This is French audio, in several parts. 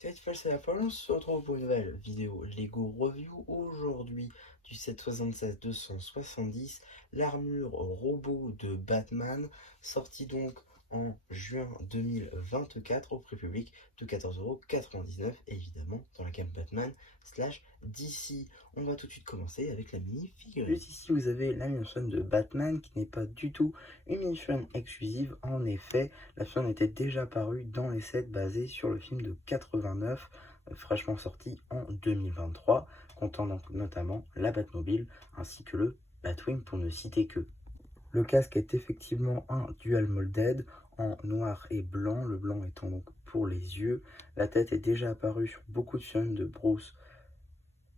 Salut, c'est la fin, on se retrouve pour une nouvelle vidéo Lego Review. Aujourd'hui, du 776-270, l'armure robot de Batman, sortie donc en juin 2024 au prix public de 14,99 €, évidemment, dans la gamme Batman slash DC. On va tout de suite commencer avec la mini-figurine. Juste ici, vous avez la mini-figurine de Batman qui n'est pas du tout une mini-figurine exclusive. En effet, la figurine était déjà apparue dans les sets basés sur le film de 89, fraîchement sorti en 2023, comptant donc notamment la Batmobile ainsi que le Batwing pour ne citer que. Le casque est effectivement un dual molded en noir et blanc, le blanc étant donc pour les yeux. La tête est déjà apparue sur beaucoup de figurines de Bruce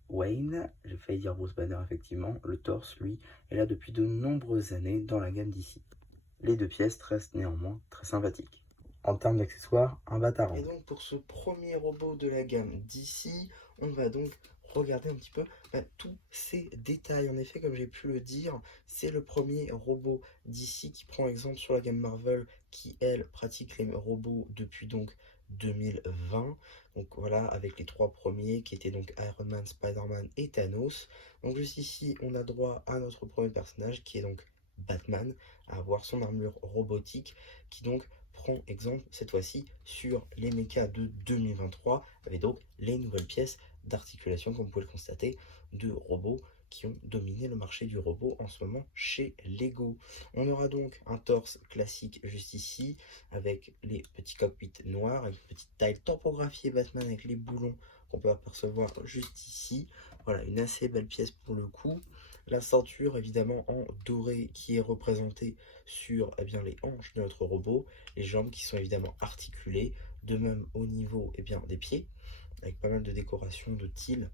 Wayne, j'ai failli dire Bruce Banner effectivement, le torse lui est là depuis de nombreuses années dans la gamme d'ici. Les deux pièces restent néanmoins très sympathiques. En termes d'accessoires, un Et Batarang. donc pour ce premier robot de la gamme d'ici, on va donc regarder un petit peu tous ces détails. En effet, comme j'ai pu le dire, c'est le premier robot d'ici qui prend exemple sur la gamme Marvel qui, elle, pratique les robots depuis donc 2020. Donc voilà, avec les trois premiers qui étaient donc Iron Man, Spider-Man et Thanos. Donc juste ici, on a droit à notre premier personnage qui est donc Batman, à avoir son armure robotique qui donc prend exemple cette fois-ci sur les mechas de 2023 avec donc les nouvelles pièces d'articulation, comme vous pouvez le constater, de robots qui ont dominé le marché du robot en ce moment chez Lego. On aura donc un torse classique juste ici avec les petits cockpits noirs, avec une petite taille topographiée Batman avec les boulons qu'on peut apercevoir juste ici. Voilà, une assez belle pièce pour le coup. La ceinture évidemment en doré qui est représentée sur les hanches de notre robot, les jambes qui sont évidemment articulées, de même au niveau des pieds, avec pas mal de décorations de tiles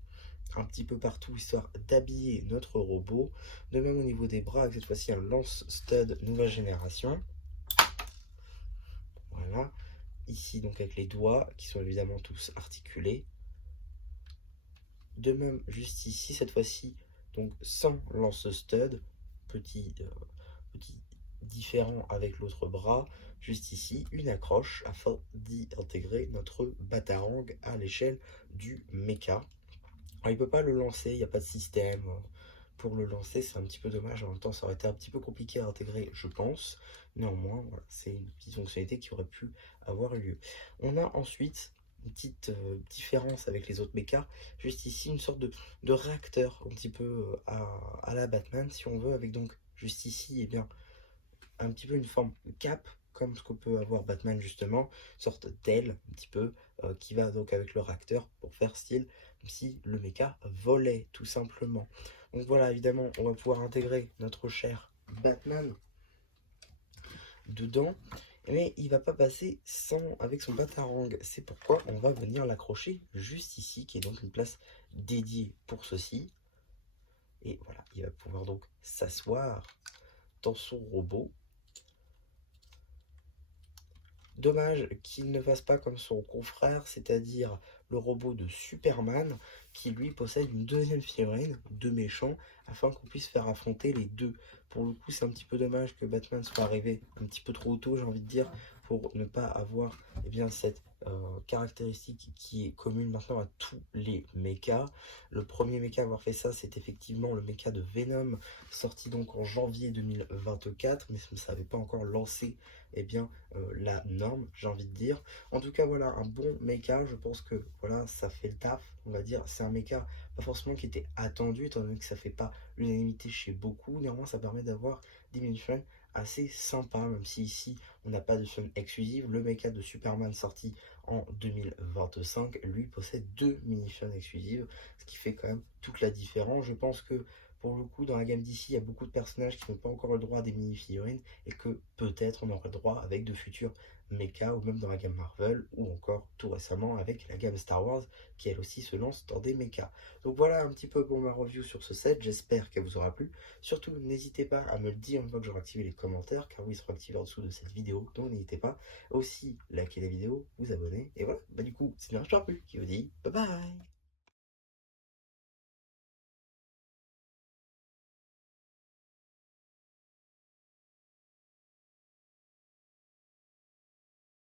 un petit peu partout, histoire d'habiller notre robot. De même au niveau des bras, avec cette fois-ci un lance-stud nouvelle génération. Voilà, ici donc avec les doigts qui sont évidemment tous articulés. De même juste ici, cette fois-ci, donc sans lance-stud, petit différent avec l'autre bras. Juste ici, une accroche afin d'y intégrer notre Batarang à l'échelle du mecha. Alors, il ne peut pas le lancer, il n'y a pas de système pour le lancer, c'est un petit peu dommage. En même temps, ça aurait été un petit peu compliqué à intégrer, je pense. Néanmoins, voilà, c'est une petite fonctionnalité qui aurait pu avoir lieu. On a ensuite une petite différence avec les autres mechas. Juste ici, une sorte de réacteur un petit peu à la Batman, si on veut, avec donc juste ici, un petit peu une forme de cape, comme ce qu'on peut avoir Batman justement, une sorte d'aile un petit peu, qui va donc avec le réacteur pour faire style comme si le mecha volait tout simplement. Donc voilà, évidemment, on va pouvoir intégrer notre cher Batman dedans, mais il va pas passer sans avec son Batarang. C'est pourquoi on va venir l'accrocher juste ici, qui est donc une place dédiée pour ceci. Et voilà, il va pouvoir donc s'asseoir dans son robot. Dommage qu'il ne fasse pas comme son confrère, c'est-à-dire le robot de Superman, qui lui possède une deuxième figurine de méchant, afin qu'on puisse faire affronter les deux. Pour le coup, c'est un petit peu dommage que Batman soit arrivé un petit peu trop tôt, j'ai envie de dire, pour ne pas avoir cette caractéristique qui est commune maintenant à tous les mechas. Le premier mecha à avoir fait ça, c'est effectivement le mecha de Venom, sorti donc en janvier 2024, mais ça n'avait pas encore lancé la norme, j'ai envie de dire. En tout cas, voilà, un bon mecha, je pense que voilà, ça fait le taf, on va dire. C'est un mecha pas forcément qui était attendu, étant donné que ça fait pas l'unanimité chez beaucoup. Néanmoins, ça permet d'avoir des mini-figurines assez sympas, même si ici, on n'a pas de figurine exclusive. Le mecha de Superman sorti en 2025, lui, possède deux mini-figurines exclusives, ce qui fait quand même toute la différence. Je pense que pour le coup, dans la gamme d'ici, il y a beaucoup de personnages qui n'ont pas encore le droit à des mini-figurines et que peut-être on aura le droit avec de futurs mecha ou même dans la gamme Marvel ou encore tout récemment avec la gamme Star Wars qui elle aussi se lance dans des mechas. Donc voilà un petit peu pour ma review sur ce set, j'espère qu'elle vous aura plu. Surtout n'hésitez pas à me le dire une fois que j'aurai activé les commentaires car oui ils seront activés en dessous de cette vidéo, donc n'hésitez pas aussi liker la vidéo, vous abonner et voilà, du coup c'est bien je plus qui vous dit bye bye.